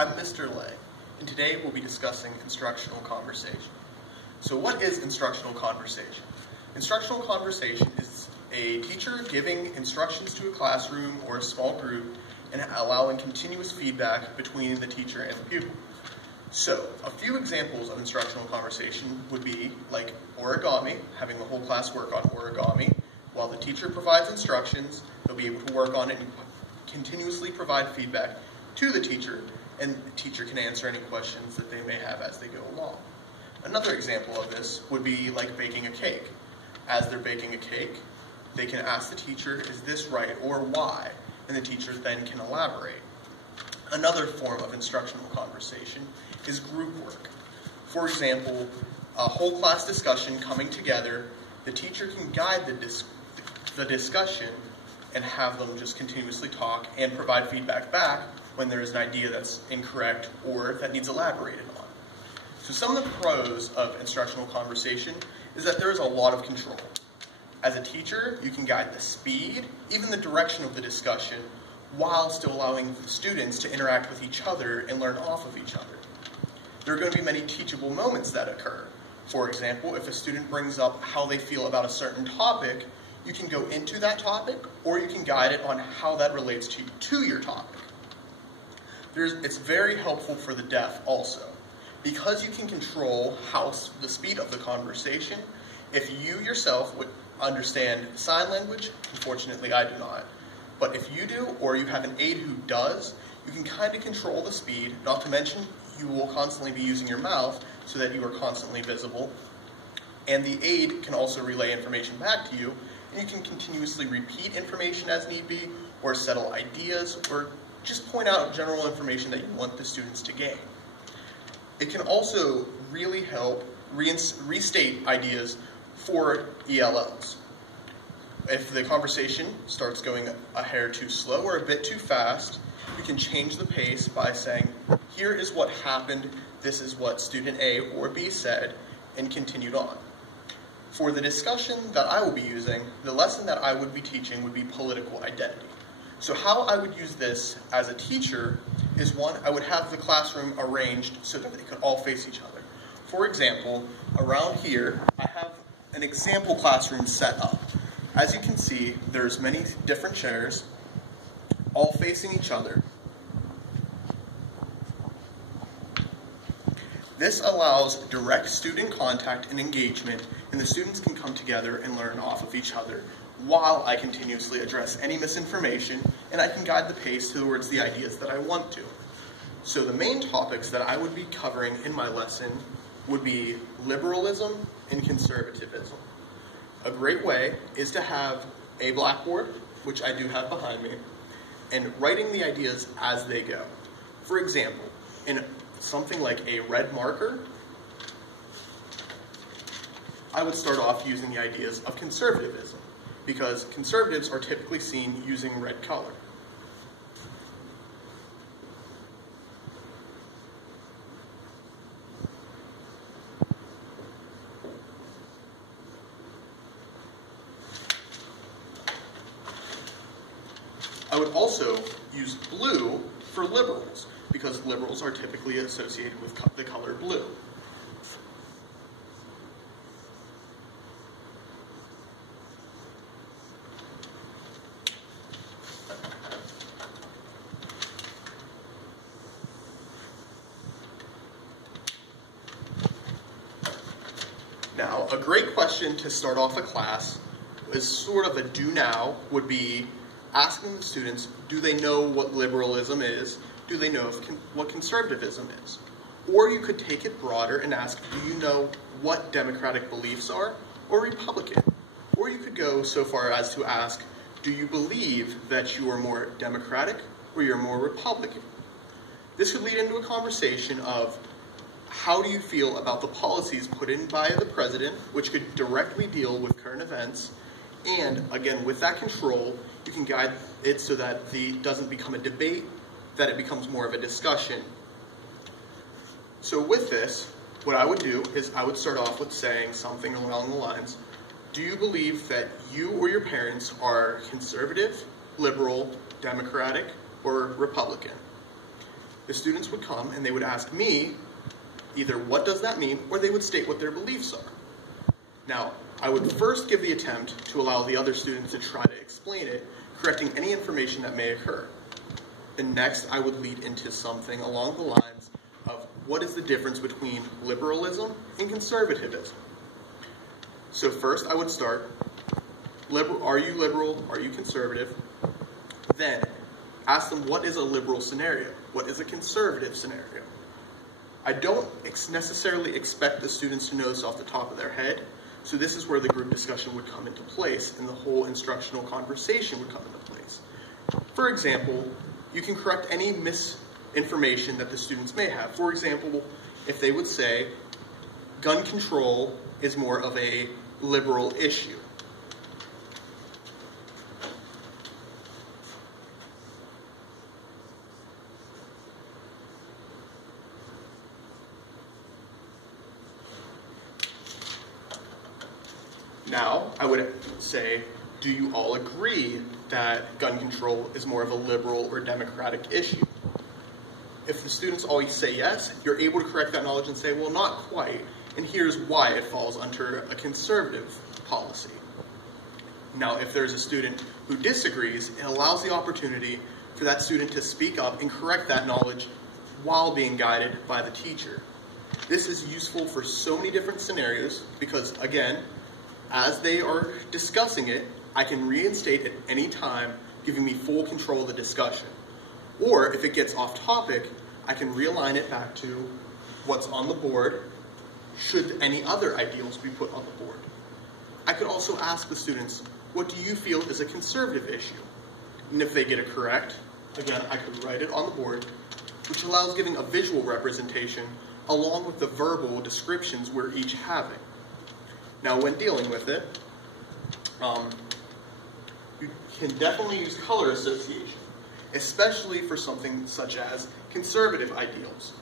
I'm Mr. Lang, and today we'll be discussing instructional conversation. So what is instructional conversation? Instructional conversation is a teacher giving instructions to a classroom or a small group and allowing continuous feedback between the teacher and the pupil. So, a few examples of instructional conversation would be like origami, having the whole class work on origami. While the teacher provides instructions, they'll be able to work on it and continuously provide feedback to the teacher, and the teacher can answer any questions that they may have as they go along. Another example of this would be like baking a cake. As they're baking a cake, they can ask the teacher, is this right or why? And the teacher then can elaborate. Another form of instructional conversation is group work. For example, a whole class discussion coming together, the teacher can guide the discussion and have them just continuously talk and provide feedback back when there is an idea that's incorrect or that needs elaborated on. So some of the pros of instructional conversation is that there is a lot of control. As a teacher, you can guide the speed, even the direction of the discussion, while still allowing the students to interact with each other and learn off of each other. There are going to be many teachable moments that occur. For example, if a student brings up how they feel about a certain topic, you can go into that topic, or you can guide it on how that relates to your topic. It's very helpful for the deaf also. Because you can control the speed of the conversation, if you yourself would understand sign language, unfortunately I do not, but if you do, or you have an aide who does, you can kind of control the speed, not to mention you will constantly be using your mouth so that you are constantly visible. And the aide can also relay information back to you, and you can continuously repeat information as need be, or settle ideas, or just point out general information that you want the students to gain. It can also really help restate ideas for ELLs. If the conversation starts going a hair too slow or a bit too fast, you can change the pace by saying, here is what happened, this is what student A or B said, and continued on. For the discussion that I will be using, the lesson that I would be teaching would be political identity. So how I would use this as a teacher is one, I would have the classroom arranged so that they could all face each other. For example, around here, I have an example classroom set up. As you can see, there's many different chairs, all facing each other. This allows direct student contact and engagement, and the students can come together and learn off of each other while I continuously address any misinformation, and I can guide the pace towards the ideas that I want to. So the main topics that I would be covering in my lesson would be liberalism and conservatism. A great way is to have a blackboard, which I do have behind me, and writing the ideas as they go. For example, in something like a red marker, I would start off using the ideas of conservatism, because conservatives are typically seen using red color. I would also use blue for liberals, because liberals are typically associated with the color blue. Now, a great question to start off a class is sort of a do now, would be asking the students, do they know what liberalism is? Do they know what conservatism is? Or you could take it broader and ask, do you know what democratic beliefs are, or Republican? Or you could go so far as to ask, do you believe that you are more Democratic or you're more Republican? This could lead into a conversation of, how do you feel about the policies put in by the president, which could directly deal with current events? And again, with that control, you can guide it so that it doesn't become a debate, that it becomes more of a discussion. So with this, what I would do is I would start off with saying something along the lines, do you believe that you or your parents are conservative, liberal, Democratic, or Republican? The students would come and they would ask me either what does that mean, or they would state what their beliefs are. Now, I would first give the attempt to allow the other students to try to explain it, correcting any information that may occur. And next, I would lead into something along the lines of what is the difference between liberalism and conservatism. So first, I would start, are you liberal, are you conservative? Then, ask them what is a liberal scenario, what is a conservative scenario. I don't necessarily expect the students to know this off the top of their head, so this is where the group discussion would come into place and the whole instructional conversation would come into place. For example, you can correct any misinformation that the students may have. For example, if they would say, gun control is more of a liberal issue. Now, I would say, do you all agree that gun control is more of a liberal or democratic issue? If the students always say yes, you're able to correct that knowledge and say, well, not quite, and here's why it falls under a conservative policy. Now, if there's a student who disagrees, it allows the opportunity for that student to speak up and correct that knowledge while being guided by the teacher. This is useful for so many different scenarios because, again, as they are discussing it, I can reinstate at any time, giving me full control of the discussion. Or if it gets off topic, I can realign it back to what's on the board, should any other ideals be put on the board. I could also ask the students, what do you feel is a conservative issue? And if they get it correct, again, I could write it on the board, which allows giving a visual representation along with the verbal descriptions we're each having. Now, when dealing with it, you can definitely use color association, especially for something such as conservative ideals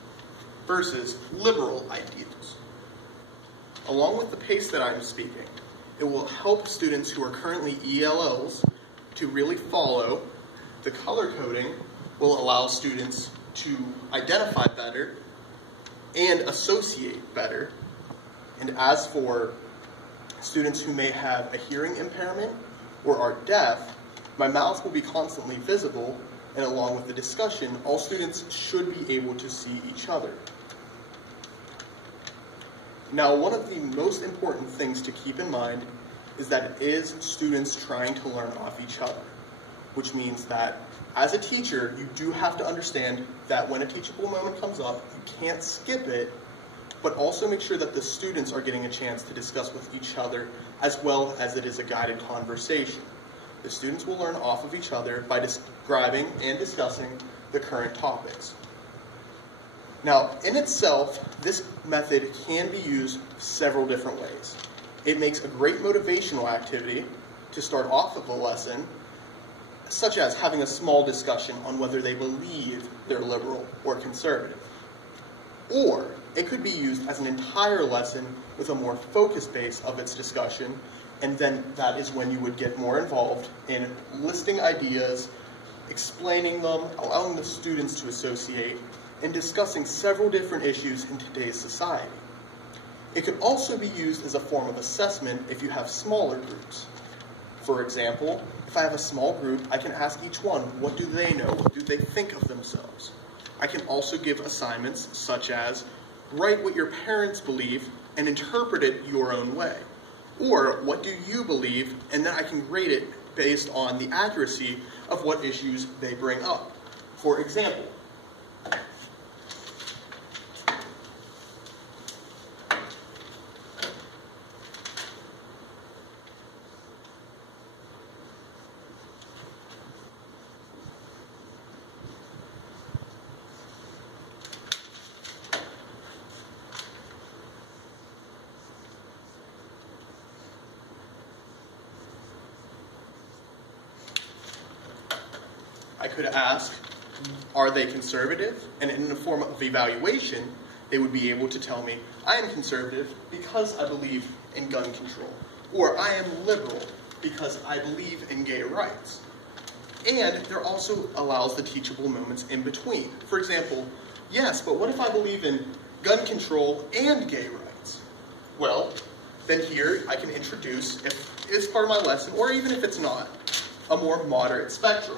versus liberal ideals. Along with the pace that I'm speaking, it will help students who are currently ELLs to really follow. The color coding will allow students to identify better and associate better. And as for students who may have a hearing impairment or are deaf, my mouse will be constantly visible, and along with the discussion, all students should be able to see each other. Now, one of the most important things to keep in mind is that it is students trying to learn off each other, which means that as a teacher, you do have to understand that when a teachable moment comes up, you can't skip it, but also make sure that the students are getting a chance to discuss with each other as well as it is a guided conversation. The students will learn off of each other by describing and discussing the current topics. Now, in itself, this method can be used several different ways. It makes a great motivational activity to start off of a lesson, such as having a small discussion on whether they believe they're liberal or conservative. Or it could be used as an entire lesson with a more focused base of its discussion, and then that is when you would get more involved in listing ideas, explaining them, allowing the students to associate, and discussing several different issues in today's society. It could also be used as a form of assessment if you have smaller groups. For example, if I have a small group, I can ask each one, what do they know? What do they think of themselves? I can also give assignments such as, write what your parents believe and interpret it your own way. Or, what do you believe? And then I can grade it based on the accuracy of what issues they bring up. For example, I could ask, are they conservative? And in the form of evaluation, they would be able to tell me, I am conservative because I believe in gun control. Or I am liberal because I believe in gay rights. And there also allows the teachable moments in between. For example, yes, but what if I believe in gun control and gay rights? Well, then here I can introduce, if it's part of my lesson, or even if it's not, a more moderate spectrum.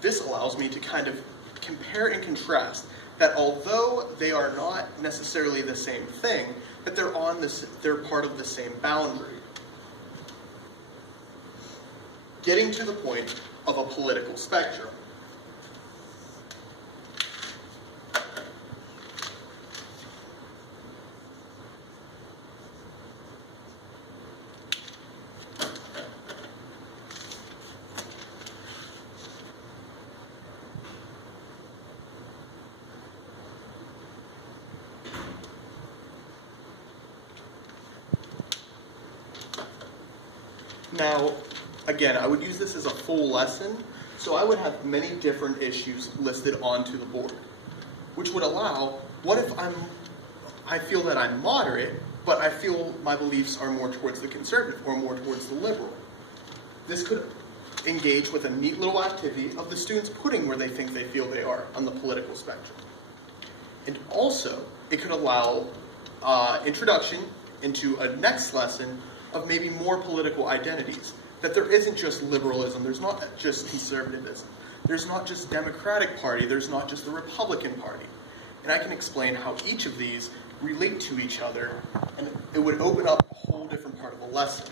This allows me to kind of compare and contrast that although they are not necessarily the same thing, that they're part of the same boundary. Getting to the point of a political spectrum. Now, again, I would use this as a full lesson, so I would have many different issues listed onto the board, which would allow, what if I feel that I'm moderate, but I feel my beliefs are more towards the conservative or more towards the liberal? This could engage with a neat little activity of the students putting where they think they feel they are on the political spectrum. And also, it could allow introduction into a next lesson of maybe more political identities. That there isn't just liberalism, there's not just conservatism, there's not just Democratic Party, there's not just the Republican Party. And I can explain how each of these relate to each other, and it would open up a whole different part of the lesson.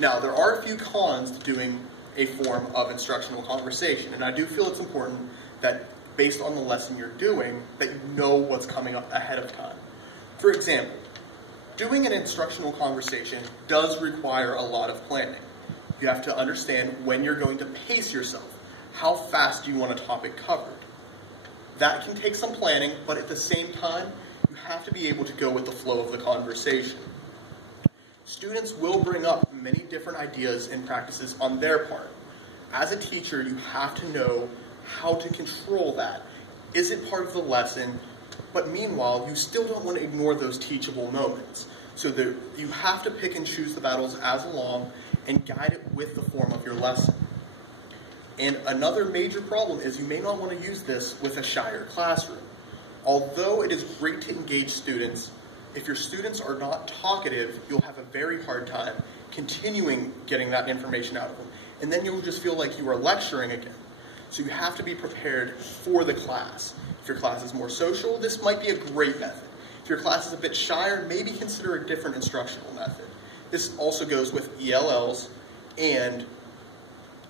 Now, there are a few cons to doing a form of instructional conversation, and I do feel it's important that based on the lesson you're doing, that you know what's coming up ahead of time. For example, doing an instructional conversation does require a lot of planning. You have to understand when you're going to pace yourself. How fast do you want a topic covered? That can take some planning, but at the same time, you have to be able to go with the flow of the conversation. Students will bring up many different ideas and practices on their part. As a teacher, you have to know how to control that. Is it part of the lesson? But meanwhile, you still don't want to ignore those teachable moments. So that you have to pick and choose the battles as along and guide it with the form of your lesson. And another major problem is you may not want to use this with a shyer classroom. Although it is great to engage students, if your students are not talkative, you'll have a very hard time continuing getting that information out of them. And then you'll just feel like you are lecturing again. So you have to be prepared for the class. If your class is more social, this might be a great method. If your class is a bit shyer, maybe consider a different instructional method. This also goes with ELLs and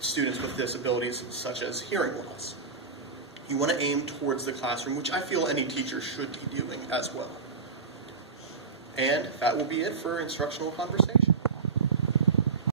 students with disabilities such as hearing loss. You want to aim towards the classroom, which I feel any teacher should be doing as well. And that will be it for instructional conversation.